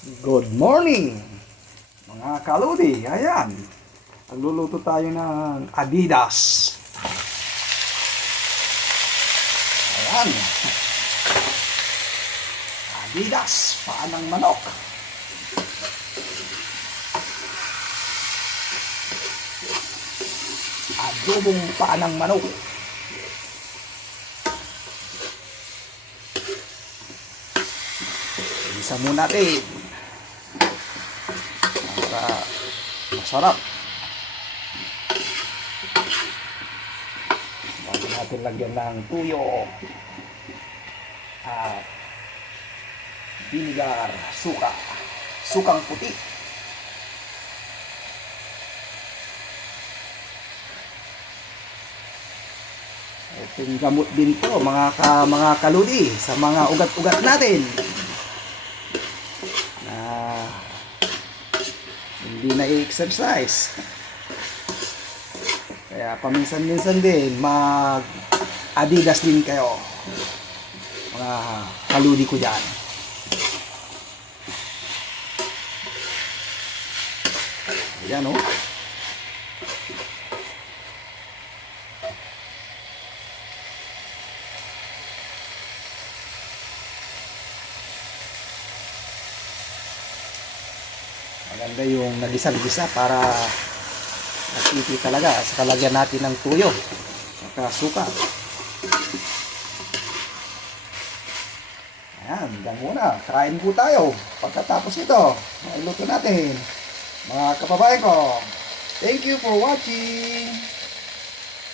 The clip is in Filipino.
Good morning, mga kaludi. Ayan, nagluluto tayo ng Adidas. Ayan, Adidas, paa ng manok. Adobong paa ng manok. Isa muna natin para masarap. Bago natin lagyan ng tuyo at vinegar, sukang puti. Itong gamot din to mga kaludi sa mga ugat-ugat natin na hindi na i-exercise. Kaya paminsan-minsan din mag Adidas din kayo, mga kaludi ko dyan. Ayan o. Maganda yung nagisa-gisa para nakiki talaga sa kalagyan natin ng tuyo at suka. Ayan, dyan muna. Kain po tayo. Pagkatapos ito, mailuto natin. Mga kababayan ko, thank you for watching.